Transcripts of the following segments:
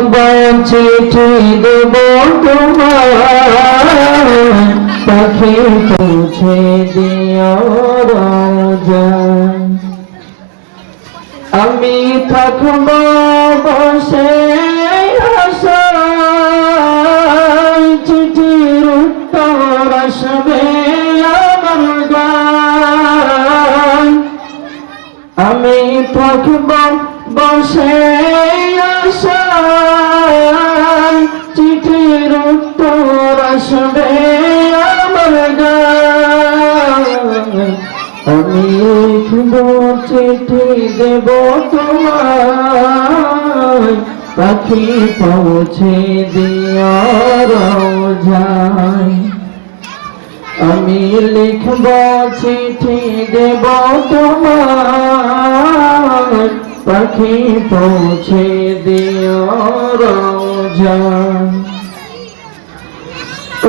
চিঠি দেব তোমার পাখি পৌঁছে দিও আমি থাকব বসে চিঠির উত্তর আসবে আমি থাকব বসে আশায়। চিঠির উত্তর আসবে আমার আমি লিখব চিঠি দেব তোমায়। পাখি পৌঁছে দিও যায় আমি লিখব চিঠি দেব তোমার পাখি পৌঁছে দিও যায়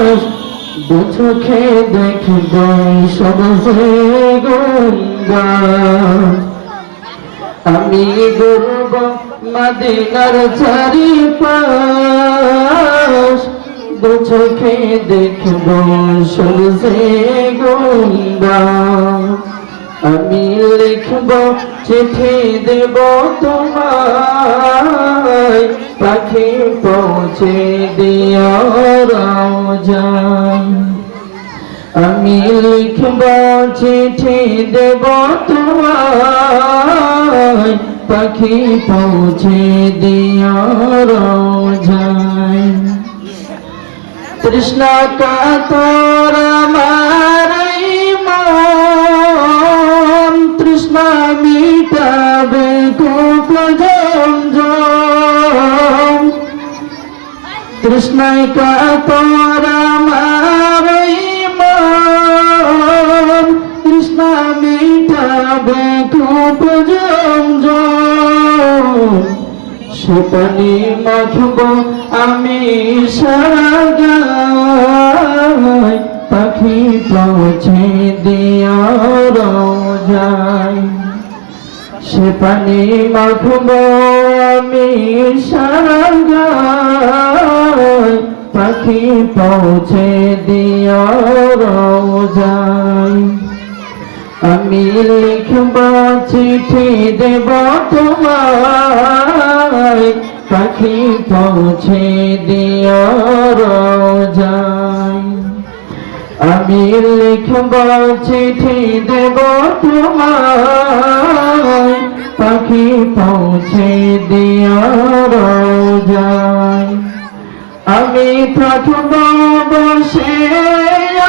চারিপাশ দু চোখে দেখব সবসে গঙ্গা আমি গর্ব, মদিনার চারিপাশ। দু চোখে দেখব সবসে গঙ্গা আমি লিখব, চিঠি দেব তোমায়। পাখি পৌঁছে দিও রাজায় আমি লিখব চিঠি দেব তোমায়। পাখি পৌঁছে দিয়া রাজায়। তৃষ্ণা কাতর আমার তৃষ্ণায় কাতর আমার তৃষ্ণা মিটাবে জম সে পানি মাখব আমি সারা পাখি পৌঁছে দিও যায় সে পানি মাখব আমি সারা পাখি পৌঁছে দিও যায় আমি লিখব চিঠি দেব তোমায়। পাখি পৌঁছে দিও যায় আমি লিখব চিঠি দেব তোমায়। পাখি পৌঁছে দিও থাকব বসে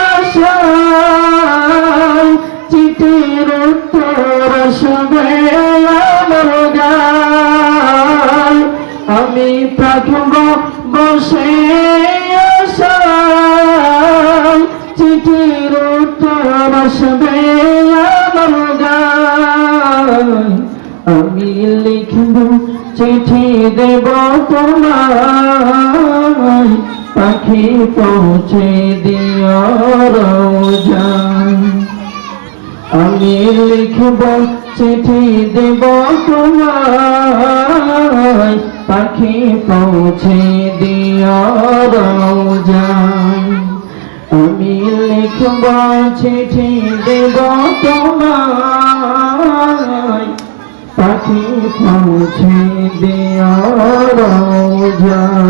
আশায় চিঠির উত্তর গায় আমি থাকব বসে আশায় চিঠির উত্তর আসবে আমি লিখব, চিঠি দেব তোমায়। পাখি পৌঁছে আমি লিখব, চিঠি দেব তোমায়। পাখি পৌঁছে দিও আমি লিখব, চিঠি দেব তোমায়। পাখি পৌঁছে দিও যায়